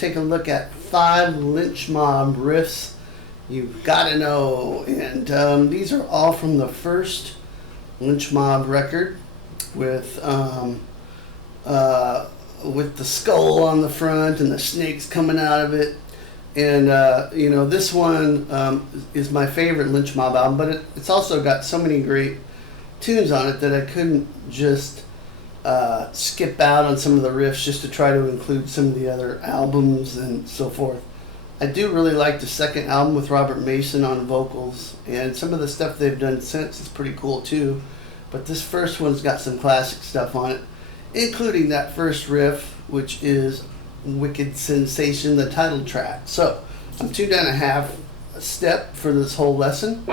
take a look at 5 Lynch Mob riffs you've got to know. And these are all from the first Lynch Mob record with the skull on the front and the snakes coming out of it. And, you know, this one is my favorite Lynch Mob album, but it's also got so many great tunes on it that I couldn't just skip out on some of the riffs just to try to include some of the other albums and so forth. I do really like the second album with Robert Mason on vocals, and some of the stuff they've done since is pretty cool too. But this first one's got some classic stuff on it, including that first riff, which is Wicked Sensation, the title track. So I'm 2.5 step for this whole lesson.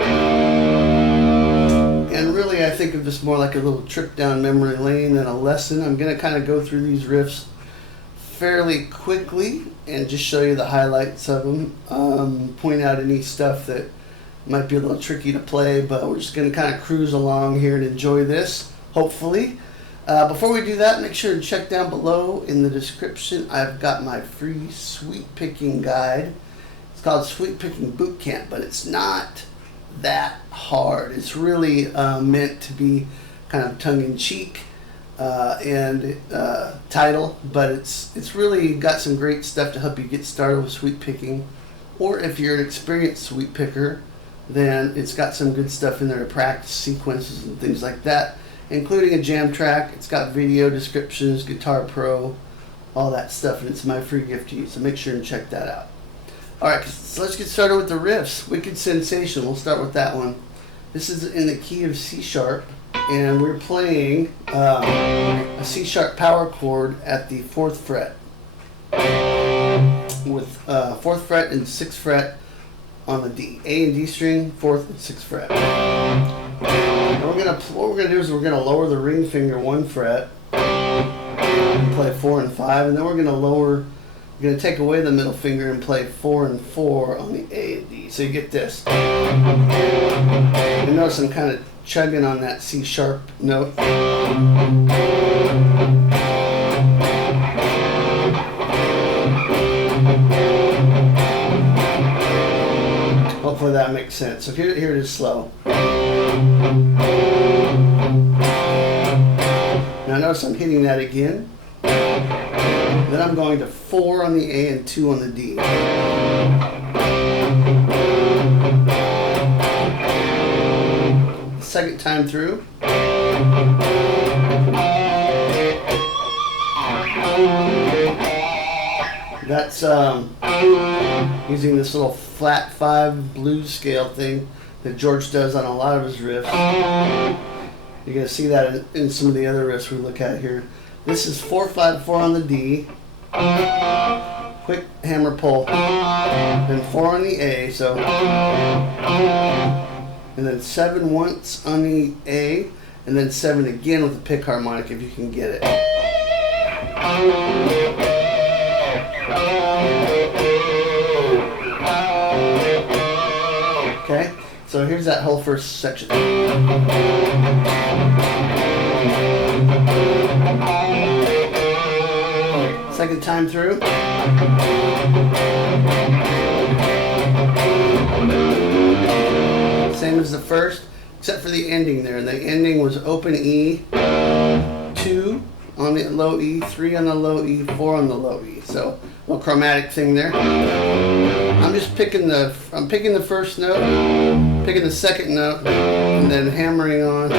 And really, I think of this more like a little trip down memory lane than a lesson. I'm going to kind of go through these riffs fairly quickly and just show you the highlights of them. Point out any stuff that might be a little tricky to play, but we're just going to kind of cruise along here and enjoy this, hopefully. Before we do that, make sure to check down below in the description. I've got my free sweet picking guide. It's called Sweet Picking Boot Camp, but it's not that hard. It's really meant to be kind of tongue-in-cheek and title, but it's really got some great stuff to help you get started with sweet picking. Or if you're an experienced sweet picker, then it's got some good stuff in there to practice sequences and things like that, including a jam track. It's got video descriptions, Guitar Pro, all that stuff, and it's my free gift to you, so make sure and check that out. Alright, so let's get started with the riffs. Wicked Sensation, we'll start with that one. This is in the key of C sharp, and we're playing a C sharp power chord at the 4th fret with 4th fret and 6th fret on the D. A and D string, 4th and 6th fret. And what we're gonna do is we're gonna lower the ring finger 1 fret and play 4 and 5, and then we're gonna take away the middle finger and play 4 and 4 on the A and D. So you get this. You notice I'm kind of chugging on that C sharp note. Hopefully that makes sense. So here it is slow. Now notice I'm hitting that again. Then I'm going to 4 on the A and 2 on the D. Second time through. That's using this little flat 5 blues scale thing that George does on a lot of his riffs. You're going to see that in some of the other riffs we look at here. This is 4-5-4 on the D, quick hammer pull, then 4 on the A, so, and then 7 once on the A, and then 7 again with a pick harmonic if you can get it. Okay, so here's that whole first section. Second time through. Same as the first, except for the ending there. The ending was open E, 2 on the low E, 3 on the low E, 4 on the low E. So, a little chromatic thing there. I'm just picking the first note, picking the second note, and then hammering on,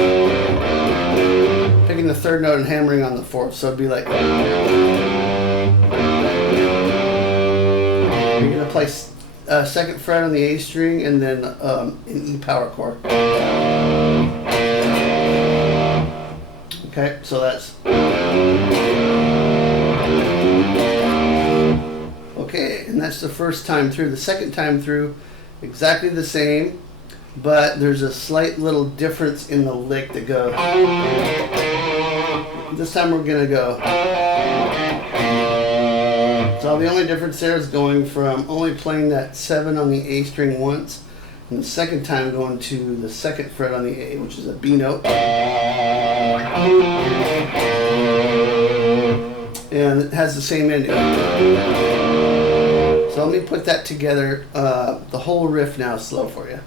picking the third note and hammering on the fourth. So it'd be like, you're gonna play 2nd fret on the A string and then an E power chord. Okay, so that's. Okay, and that's the first time through. The second time through, exactly the same, but there's a slight little difference in the lick that goes. This time we're gonna go. So the only difference there is going from only playing that 7 on the A string once, and the second time going to the 2nd fret on the A, which is a B note. And it has the same ending. So let me put that together, the whole riff now slow for you.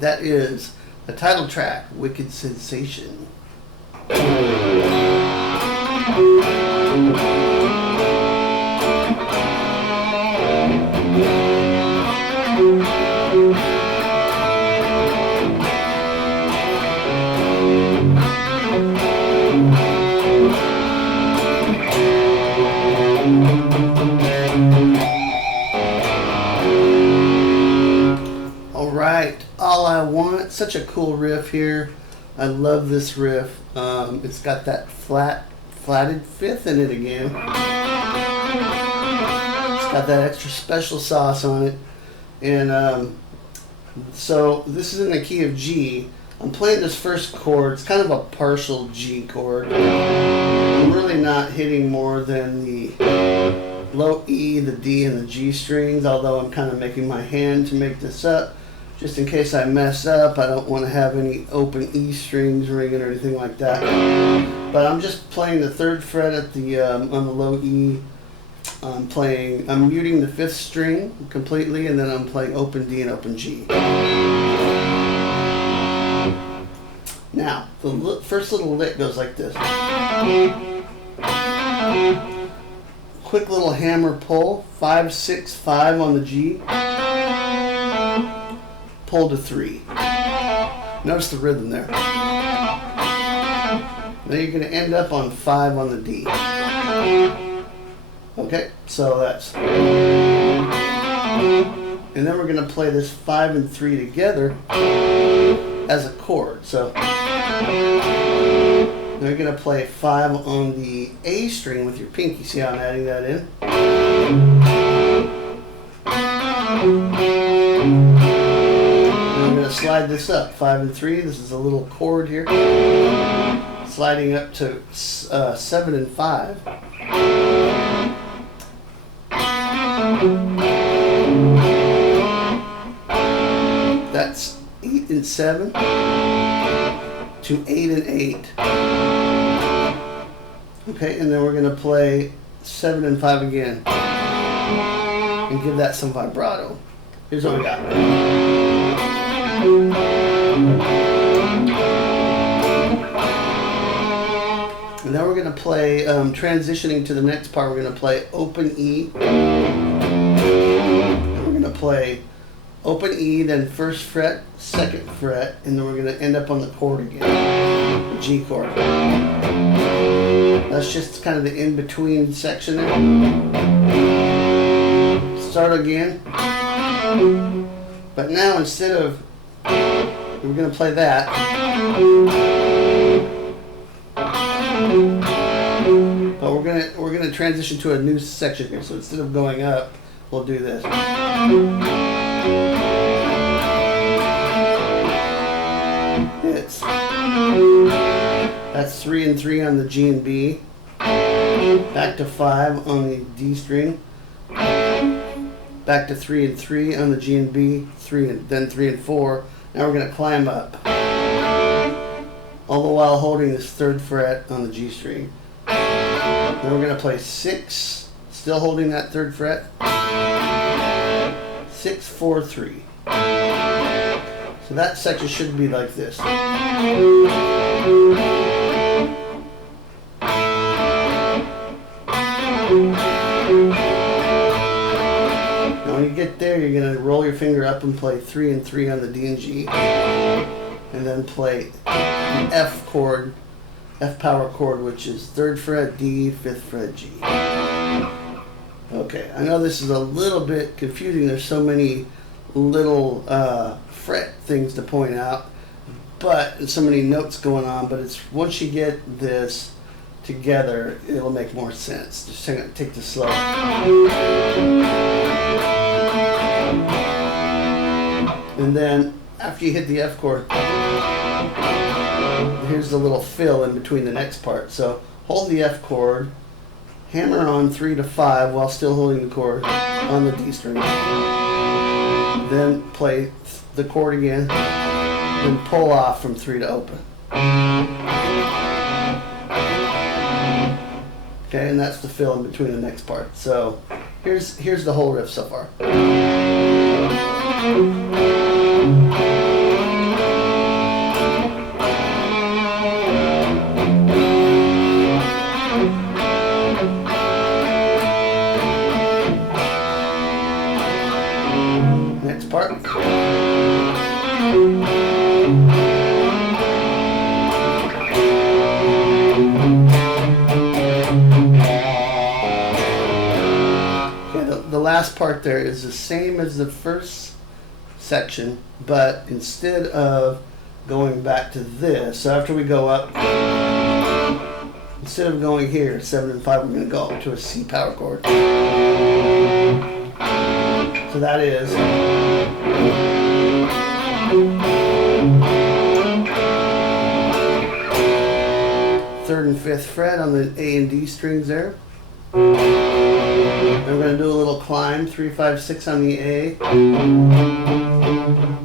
That is the title track, Wicked Sensation. Alright, All I Want, such a cool riff here. I love this riff. It's got that flatted fifth in it again. It's got that extra special sauce on it. And so this is in the key of G. I'm playing this first chord. It's kind of a partial G chord. I'm really not hitting more than the low E, the D, and the G strings, although I'm kind of making my hand to make this up. Just in case I mess up, I don't want to have any open E strings ringing or anything like that. But I'm just playing the 3rd fret at the on the low E. I'm muting the 5th string completely, and then I'm playing open D and open G. Now, the first little lick goes like this. Quick little hammer pull, 5, 6, 5 on the G. Pull to 3. Notice the rhythm there. Now you're going to end up on 5 on the D. Okay, so that's. And then we're going to play this 5 and 3 together as a chord. So now you're going to play 5 on the A string with your pinky. See how I'm adding that in? I'm going to slide this up, 5 and 3. This is a little chord here. Sliding up to 7 and 5. That's 8 and 7 to 8 and 8. Okay, and then we're going to play 7 and 5 again. And give that some vibrato. Here's what we got. And now we're going to play, transitioning to the next part, we're going to play open E. And we're going to play open E, then 1st fret, 2nd fret, and then we're going to end up on the chord again, the G chord. That's just kind of the in-between section there. Start again. But now instead of, we're going to play that. But we're gonna transition to a new section here. So instead of going up, we'll do this. That's 3 and 3 on the G and B. Back to 5 on the D string. Back to 3 and 3 on the G and B. Then 3 and 4. Now we're gonna climb up. All the while holding this 3rd fret on the G string. Then we're going to play 6, still holding that 3rd fret. 6, 4, 3. So that section should be like this. Now when you get there, you're going to roll your finger up and play 3 and 3 on the D and G. And then play an F chord, F power chord, which is 3rd fret D, 5th fret G. Okay, I know this is a little bit confusing. There's so many little fret things to point out, but so many notes going on. But it's once you get this, together, it'll make more sense. Just take the slow. And then after you hit the F chord, here's the little fill in between the next part. So hold the F chord, hammer on 3 to 5 while still holding the chord on the D string. Then play the chord again, then pull off from 3 to open. Okay, and that's the fill in between the next part. So here's the whole riff so far. Next part. The last part there is the same as the first section, but instead of going back to this, so after we go up, instead of going here, 7 and 5, we're going to go up to a C power chord. So that is third and fifth fret on the A and D strings there. We're going to do a little climb, 3, 5, 6 on the A.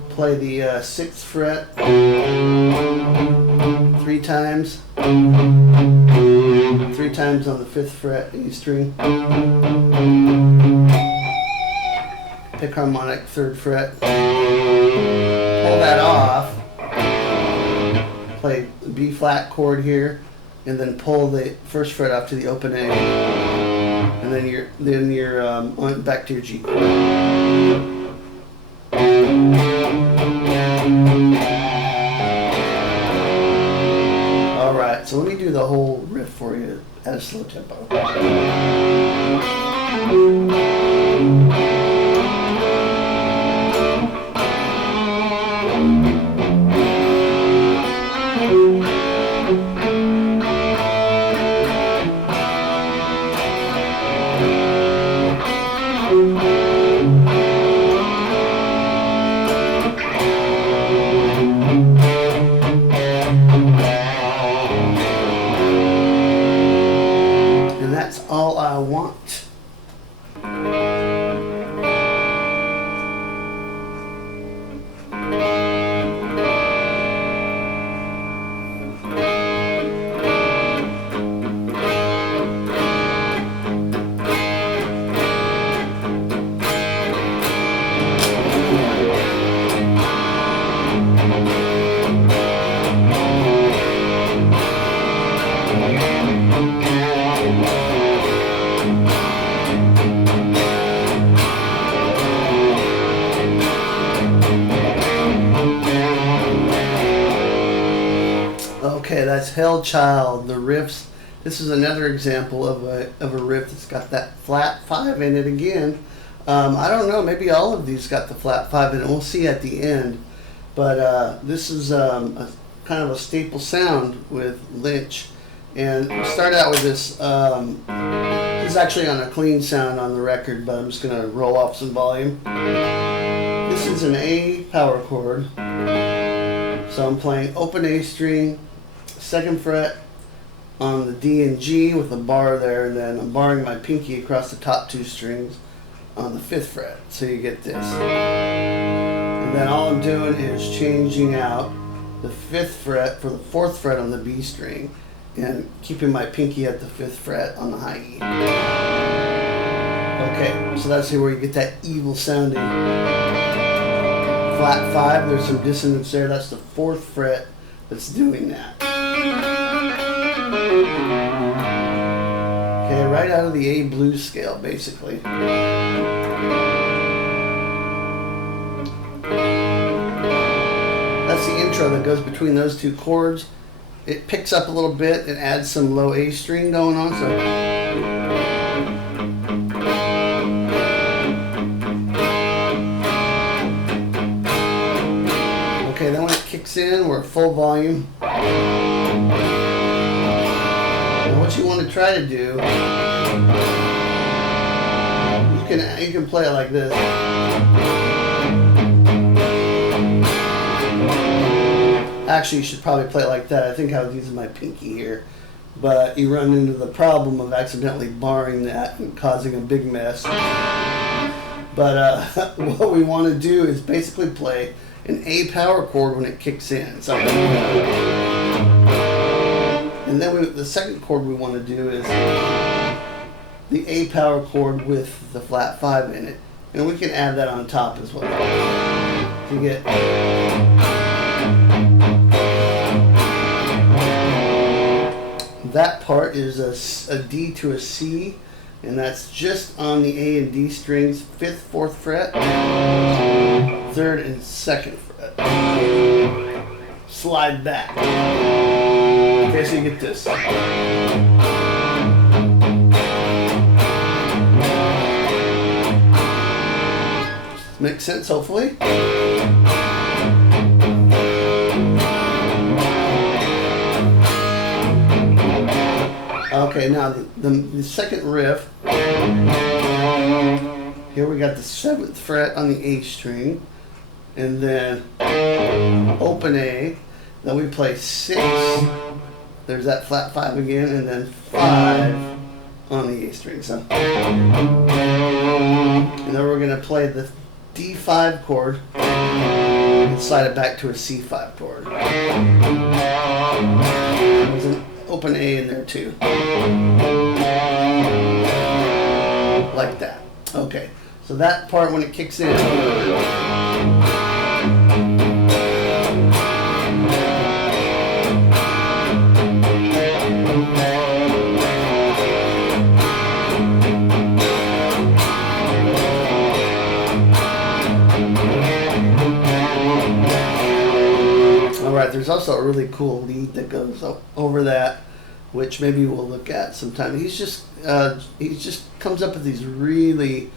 Play the 6th fret 3 times. 3 times on the 5th fret E string. Pick harmonic 3rd fret. Pull that off. Play the B flat chord here, and then pull the 1st fret off to the open A. And then you're on back to your G chord. All right, so let me do the whole riff for you at a slow tempo. All I want. Okay, that's Hell Child, the Riffs. This is another example of a riff that's got that flat 5 in it again. I don't know, maybe all of these got the flat 5 in it. We'll see at the end. But this is a kind of a staple sound with Lynch. And we start out with this. This is actually on a clean sound on the record, but I'm just going to roll off some volume. This is an A power chord. So I'm playing open A string, 2nd fret on the D and G with a bar there, and then I'm barring my pinky across the top 2 strings on the 5th fret. So you get this. And then all I'm doing is changing out the 5th fret for the 4th fret on the B string and keeping my pinky at the 5th fret on the high E. Okay, so that's where you get that evil sounding flat 5. There's some dissonance there. That's the 4th fret that's doing that. Okay, right out of the A blues scale, basically. That's the intro that goes between those 2 chords. It picks up a little bit and adds some low A string going on. So okay, then when it kicks in, we're at full volume. And what try to do, you can play it like this. Actually, you should probably play it like that. I think I was using my pinky here. But you run into the problem of accidentally barring that and causing a big mess. But what we want to do is basically play an A power chord when it kicks in. So, and then the second chord we want to do is the A power chord with the flat 5 in it. And we can add that on top as well. To get that part is a D to a C, and that's just on the A and D strings, 5th, 4th fret, 3rd and 2nd fret. Slide back. Okay, so you get this. Makes sense, hopefully. Okay, now the second riff, here we got the 7th fret on the A string, and then open A, then we play 6, there's that flat 5 again, and then 5 on the A string. So, and then we're going to play the D5 chord and slide it back to a C5 chord. There's an open A in there too. Like that. Okay, so that part when it kicks in. Alright, there's also a really cool lead that goes over that, which maybe we'll look at sometime. He just comes up with these really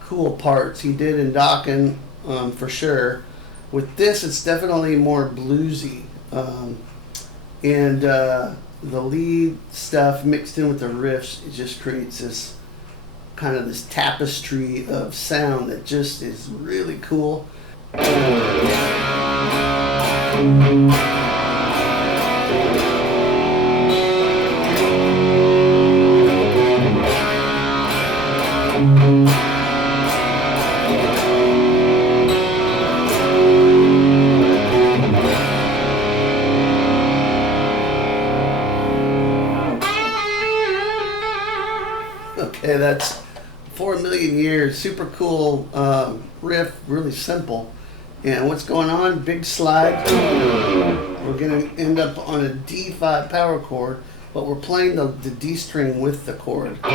cool parts. He did in Dokken for sure. With this, it's definitely more bluesy, and the lead stuff mixed in with the riffs, it just creates this kind of this tapestry of sound that just is really cool. Okay, that's 4 million years. Super cool riff, really simple. And what's going on? Big slide. We're going to end up on a D5 power chord, but we're playing the D string with the chord. We're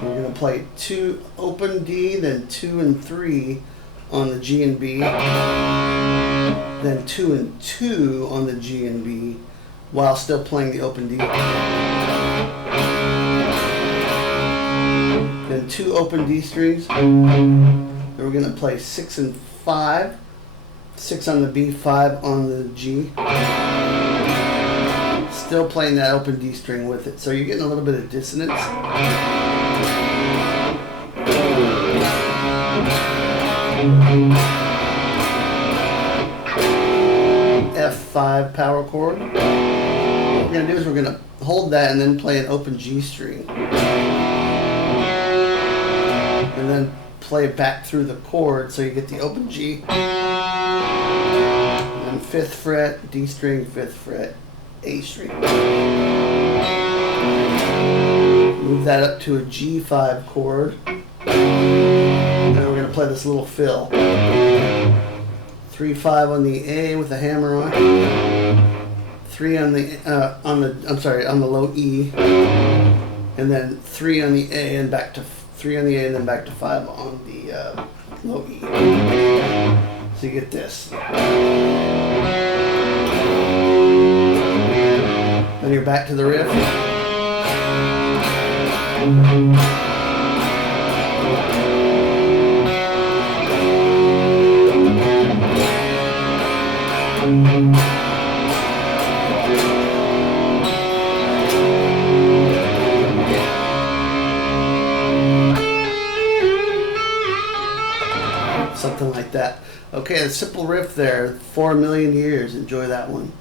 going to play 2 open D, then 2 and 3 on the G and B, then 2 and 2 on the G and B, while still playing the open D. Then 2 open D strings. Then we're going to play 6 and 5. 6 on the B, 5 on the G. Still playing that open D string with it. So you're getting a little bit of dissonance. F5 power chord. What we're going to do is we're going to hold that and then play an open G string. And then play it back through the chord so you get the open G. And 5th fret, D string, 5th fret, A string. Move that up to a G5 chord. And then we're going to play this little fill. 3/5 on the A with a hammer on. 3 on the on the low E. And then 3 on the A and back to 3 on the A and then back to 5 on the low E. So you get this. Then you're back to the riff. something like that. Okay, a simple riff there, 4 million years. Enjoy that one.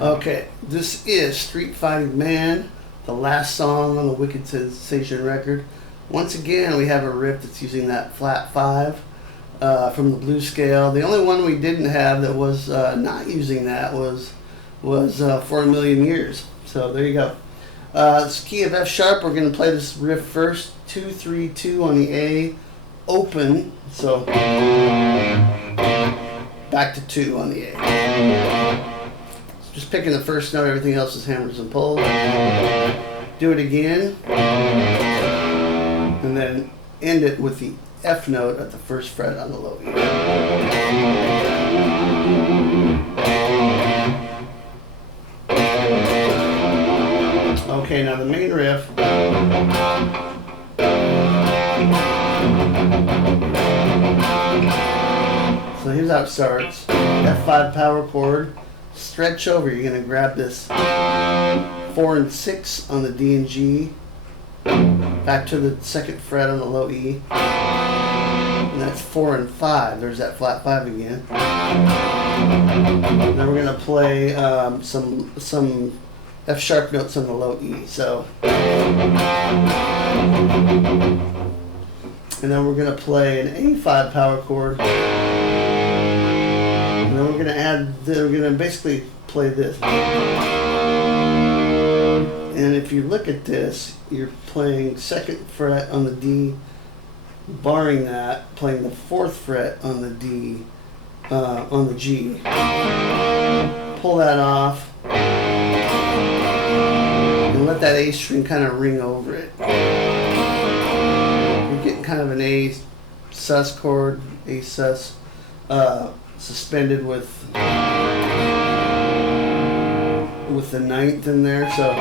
Okay, this is Street Fightin Man, the last song on the Wicked Sensation record. Once again, we have a riff that's using that flat 5 from the blues scale. The only one we didn't have that was not using that was 4 million years. So there you go. It's key of F sharp. We're going to play this riff first. 2, 3, 2 on the A, open. So back to 2 on the A. Just picking the first note, everything else is hammers and pulls. Do it again. And then end it with the F note at the first fret on the low E. Okay, now the main riff. So here's how it starts. F5 power chord. Stretch over, you're going to grab this 4 and 6 on the D and G, back to the second fret on the low E, and that's 4 and 5, there's that flat 5 again. Then we're going to play some F sharp notes on the low E, so. And then we're going to play an A5 power chord. And then we're going to basically play this. And if you look at this, you're playing second fret on the D, barring that, playing the 4th fret on the D, on the G. Pull that off, and let that A string kind of ring over it. You're getting kind of an A sus chord, A sus, suspended with the 9th in there, so.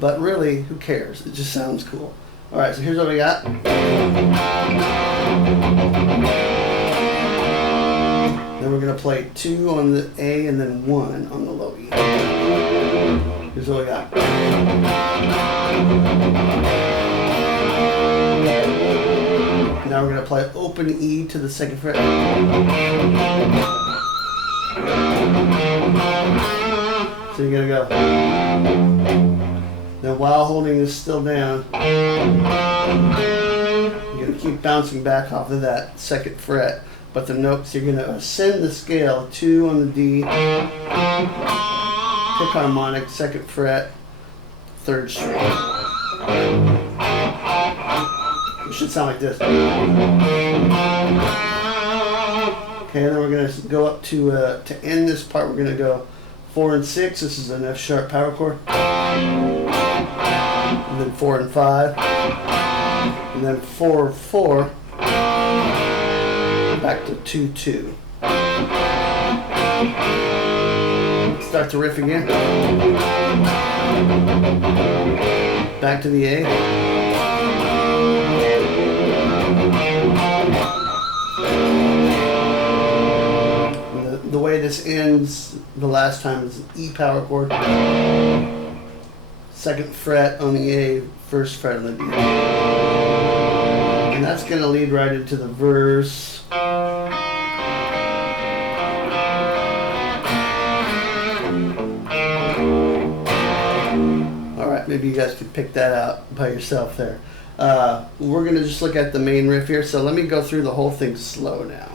But really, who cares? It just sounds cool. All right, so here's what we got. Then we're gonna play 2 on the A and then 1 on the low E. Here's what we got. Now we're going to play open E to the second fret. So you're going to go. Now while holding this still down, you're going to keep bouncing back off of that second fret. But the notes, you're going to ascend the scale, 2 on the D, pick harmonic, second fret, 3rd string. It should sound like this. Okay, and then we're going to go up to end this part, we're going to go 4 and 6. This is an F sharp power chord. And then 4 and 5. And then 4, 4. Back to 2, 2. Start the riff again. Back to the A. The way this ends the last time is E power chord, 2nd fret on the A, 1st fret on the D. And that's going to lead right into the verse. Alright, maybe you guys could pick that out by yourself there. We're going to just look at the main riff here, so let me go through the whole thing slow now.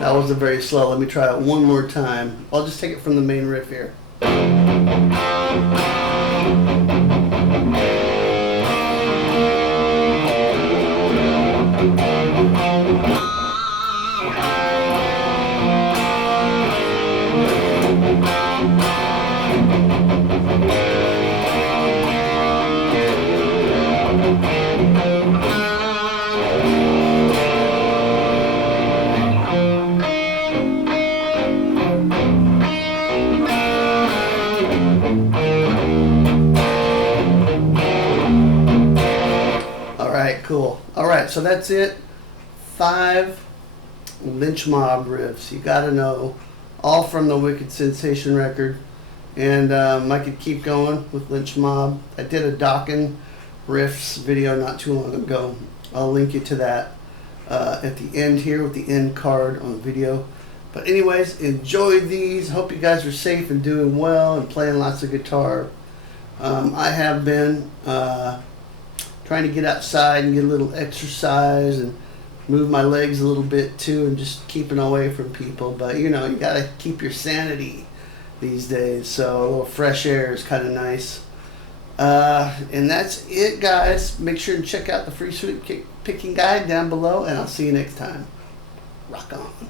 That wasn't very slow. Let me try it one more time. I'll just take it from the main riff here. cool. All right, so that's it. 5 Lynch Mob riffs. You got to know. All from the Wicked Sensation record. And I could keep going with Lynch Mob. I did a Dokken Riffs video not too long ago. I'll link you to that at the end here with the end card on the video. But anyways, enjoy these. Hope you guys are safe and doing well and playing lots of guitar. I have been trying to get outside and get a little exercise and move my legs a little bit too, and just keeping away from people. But you know, you gotta keep your sanity these days, so a little fresh air is kind of nice. And that's it, guys. Make sure to check out the free sweep picking guide down below, and I'll see you next time. Rock on.